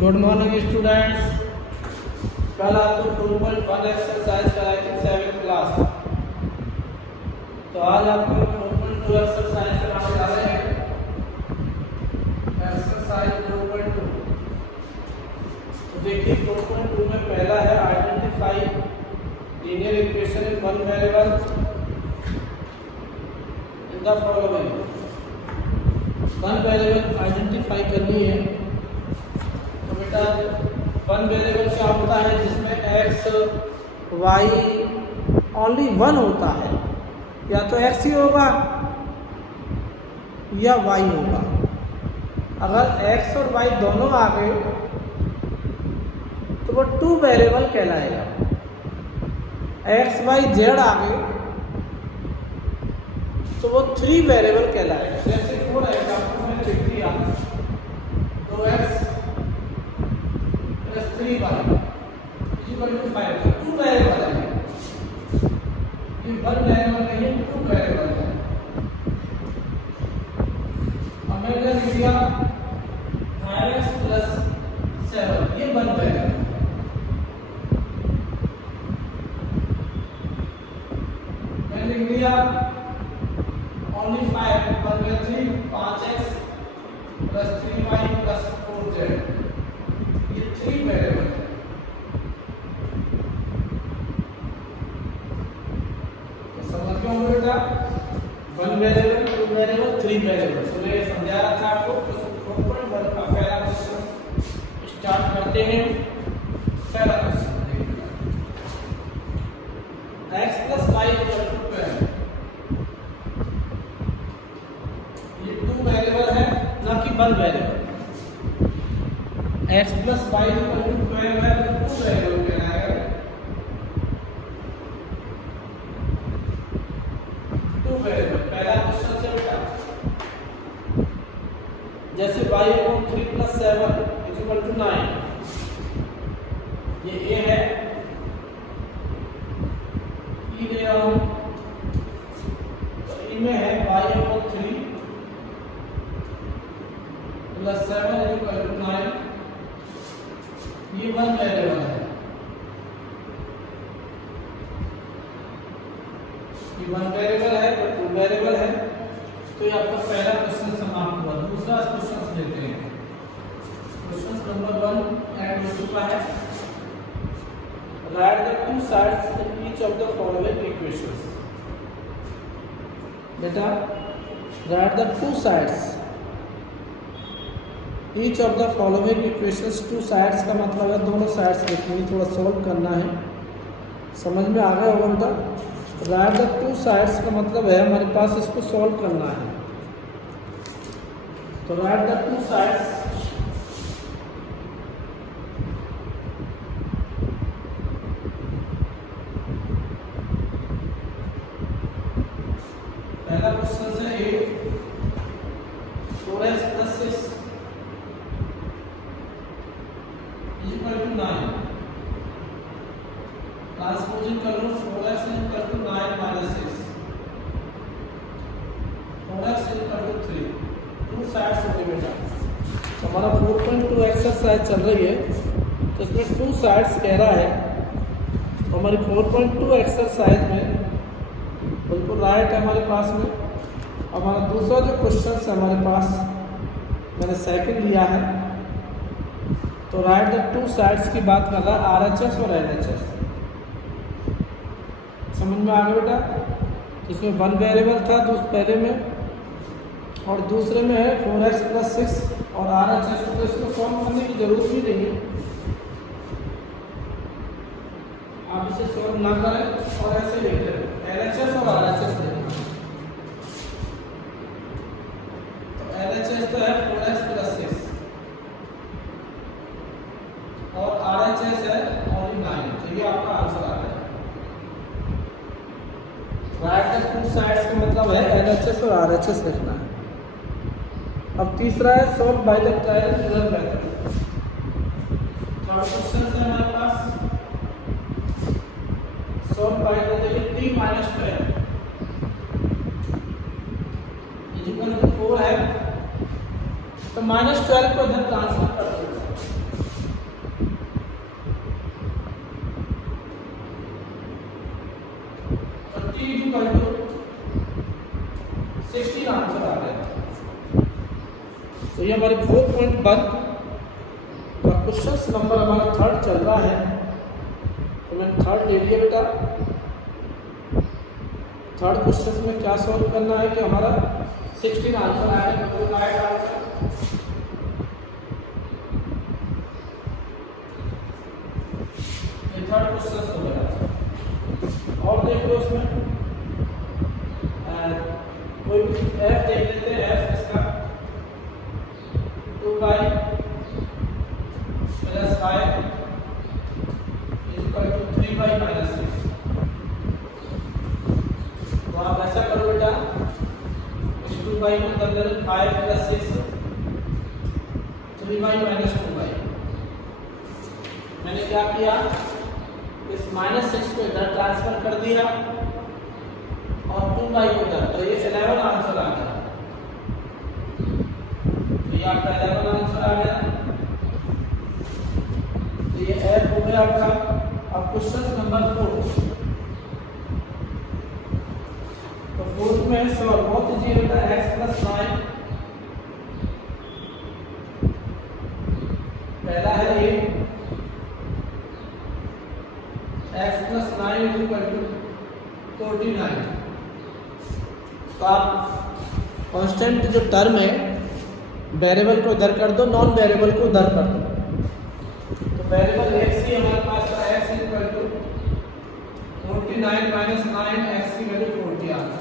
Good morning students. कल आपको 2.1 exercise कराई थी 7th क्लास। तो आज आपको 4.2 एक्सरसाइज कराने जा रहे हैं। एक्सरसाइज 4.2। तो देखिए 4.2 में पहला है identify linear equation in one variable in the following. One variable identify करनी है। तो बेटा वन वेरिएबल क्या होता है जिसमें x y ओनली वन होता है, या तो x ही होगा या y होगा। अगर x और y दोनों आ गए तो वो टू वेरिएबल कहलाएगा। x y z आ गए तो वो थ्री वेरिएबल कहलाएगा। जैसे फॉर एग्जाम्पल में लिख दिया 2x + 3y = 5। टू वेरिएबल है, ये वन वेरिएबल नहीं है, टू वेरिएबल है। अब मैंने लिख दिया 5x + 7, ये वन वेरिएबल। मैंने लिख दिया only 5 1/3 5x + 3y + 4z, ये थ्री वेरिएबल है। तो समझ गए होंगे बेटा, one variable, two variable, three variable. तो मैं समझा रहा था आपको। 4.1 का पहला क्वेश्चन स्टार्ट करते हैं। पहला क्वेश्चन x + y = 12। ये टू वेरिएबल है, ना कि वन वेरिएबल। x + y = 12 है, तो टू वेरिएबल कहलाएगा। टू वेरिएबल पहला क्वेश्चन से बेटा। जैसे y/3 + 7 = 9, ये a है, e ले रहा हूं तो e में है y/3 + 7 = 9, ये वन वेरिएबल है। ये वन वेरिएबल है तो टू वेरिएबल है। तो ये आपका पहला क्वेश्चन समाप्त हुआ। दूसरा क्वेश्चन लेते हैं। क्वेश्चन नंबर 1 एंड हो चुका है। Write the two sides in each of the following equations. बेटा write the two sides each of the following equations. Two sides का मतलब है दोनों साइड्स लिखनी है, थोड़ा सॉल्व करना है। समझ में आ गया होगा बेटा। राइट द टू साइड्स का मतलब है हमारे पास इसको सॉल्व करना है। तो राइट द टू साइड्स, पहला क्वेश्चन से 4x + 6 = 9। ट्रांसपोजिंग कर लो 4x = 9 - 6, 4x = 3। टू साइड्स हो गए बेटा। तो हमारा 4.2 एक्सरसाइज चल रही है, तो इसमें टू साइड्स कह रहा है। तो हमारी 4.2 एक्सरसाइज में बिल्कुल राइट है हमारे पास में। हमारा दूसरा जो क्वेश्चन है हमारे पास, मैंने सेकंड लिया है। तो राइट द टू साइड्स की बात कर रहा है, RHS और LHS। समझ में आ गया बेटा। इसमें वन वेरिएबल था पहले में, और दूसरे में है 4x + 6 और RHS। तो इसको सॉल्व करने की जरूरत भी नहीं है, आप इसे सॉल्व ना करें और ऐसे लिख दें LHS और RHS लिखना। तो LHS तो है 4x + 6 और RHS है only 9। तो ये आपका आंसर आ गया। राइट द टू साइड्स का मतलब है LHS और RHS लिखना है। अब तीसरा है solve by the trial and error method. Third question है हमारे पास सॉल्व बाय द t - 12 = 4 है, तो -12 को इधर ट्रांसफर कर दो। 4.1 का क्वेश्चन नंबर हमारा थर्ड चल रहा है, तो मैंने थर्ड ले लिया बेटा। थर्ड क्वेश्चन में क्या सॉल्व करना है कि हमारा 16 आंसर आएगा, तो आएगा आंसर। ये थर्ड क्वेश्चन हो गया। और देख लो इसमें कोई भी f देख लेते हैं। f इसका 2y plus 5 equal to 3y minus 6। तो आप ऐसा करो बेटा, इस 2y को अंदर 5 प्लस 6 3y माइनस 2y। मैंने क्या किया, इस माइनस 6 को इधर ट्रांसफर कर दिया और 2y को इधर, तो ये 11 आंसर आ गया। तो ये आपका 11 आंसर आ गया। तो ये f हो गया आपका। अब क्वेश्चन नंबर 4, तो 4 में सॉल्व बहुत इजी होता है। x प्लस 9 पहला है ये, x प्लस 9 इक्वल टू 49। तो आप कांस्टेंट जो टर्म है वेरिएबल को इधर कर दो, नॉन वेरिएबल को उधर कर दो। तो वेरिएबल x ही हमारे पास है, x equal to 49 minus 9, x की वैल्यू 40 आंसर।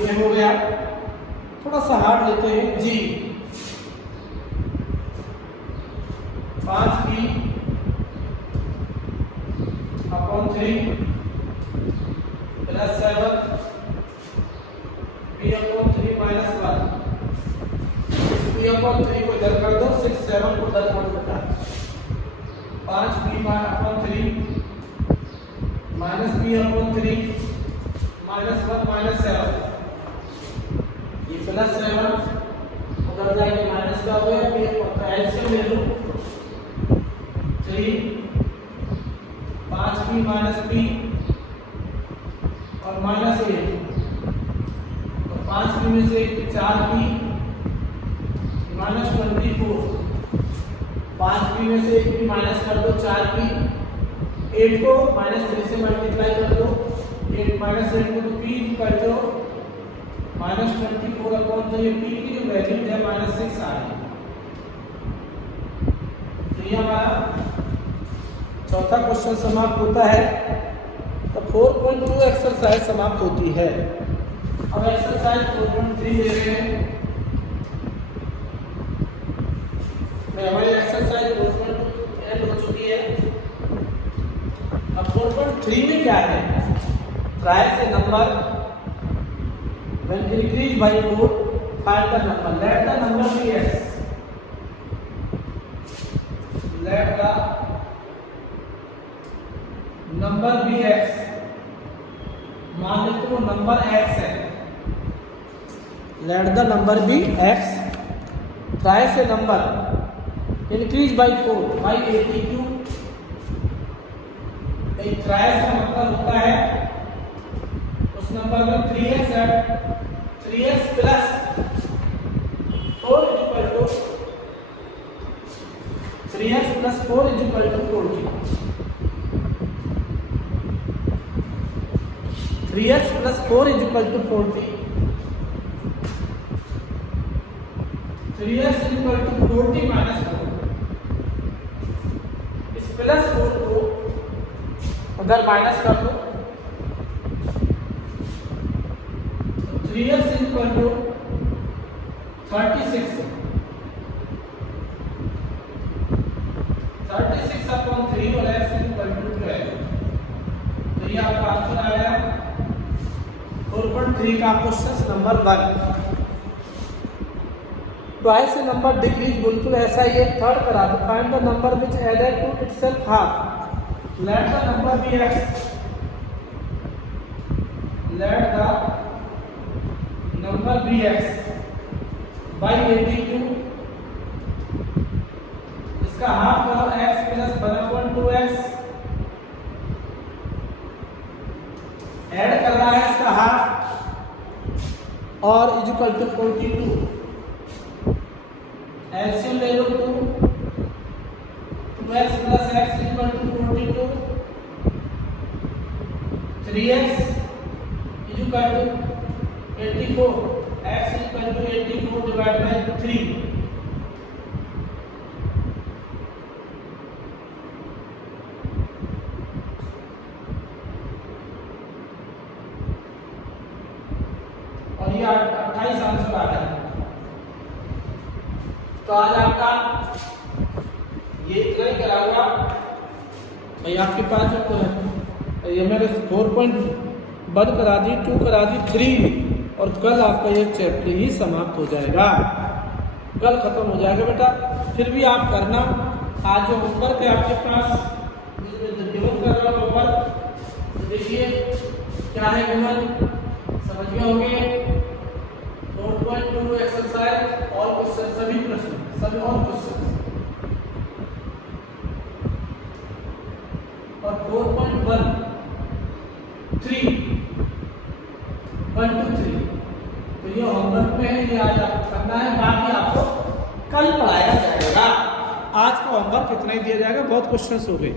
ये हो गया। थोड़ा सा हार्ड लेते हैं g, 5b upon 3 plus 7 b upon 3 minus 1। b upon 3 को इधर कर दो, 6 7 को इधर कर दो। 5b upon 3 minus b upon 3 minus 1 minus 7। ये प्लस 7 उधर जाएंगे माइनस का हो गया। एलसीएम ले लो, 3 5b माइनस b और माइनस 8। तो 5b में से 4b माइनस 24। 5b में से 1b माइनस कर दो, 4b। 8 को माइनस 3 से मल्टीप्लाई कर दो, 8 माइनस 8 को तो p कर दो माइनस 24 अपॉन, तो ये p की जो वैल्यू है माइनस 6 आ रही है। तो ये हमारा चौथा क्वेश्चन समाप्त होता है। तो 4.2 एक्सरसाइज समाप्त होती है। अब एक्सरसाइज 4.3 ले रहे हैं। हमारी एक्सरसाइज 4.2 एंड हो चुकी है। अब 4.3 में क्या है, ट्राई से number when increased by 4 find the number, let the number be x, let the number be x। मान लेते हो नंबर x है, let the number be x, try से number increase by 4 by 80 cube. एक try का मतलब होता है उस नंबर का 3x है, 3x plus 4 equal to 3x plus 4 equal to 40। 3x plus 4 equal to 40। 3x equal to 40 minus 4। इस प्लस 4 को उधर माइनस कर दो, 3x इक्वल टू 36। 36 अपॉन 3 और x इक्वल टू 12। तो ये आपका आंसर आया 4.3 का क्वेश्चन नंबर 1। ट्वाइस से नंबर डिक्रीज बिल्कुल ऐसा ही है। थर्ड करा दो, find the number which added to itself half, let the number be x, let the number be x by 82। इसका हाफ करो, x प्लस 1/2x, ऐड कर रहा है इसका हाफ, और इजिकल टू 42, एलसीएम ले लो 2x plus x equal to 42, 3x equal to 84, x equal to 84 divide by 3। और ये 28 आंसर आ रहा है। तो आज आपका ये इतना ही करा हुआ भाई। आपके पास जो ये मैंने 4.1 करा दी, 2 करा दी, 3, और कल आपका ये चैप्टर ही समाप्त हो जाएगा, कल खत्म हो जाएगा बेटा। फिर भी आप करना, आज जो होमवर्क है आपके पास, गिवन कर रहा हूँ होमवर्क, देखिए क्या है गिवन, समझ में होंगे। 4.2 एक्सरसाइज, ऑल क्वेश्चन, सभी प्रश्न, सभी ऑल क्वेश्चन। और 4.1 3 1 2 3, तो ये होमवर्क में है, ये आज आपको करना है, बाकी आपको कल पढ़ाया जाएगा। आज का होमवर्क इतना ही दिया जाएगा, बहुत क्वेश्चंस हो गए।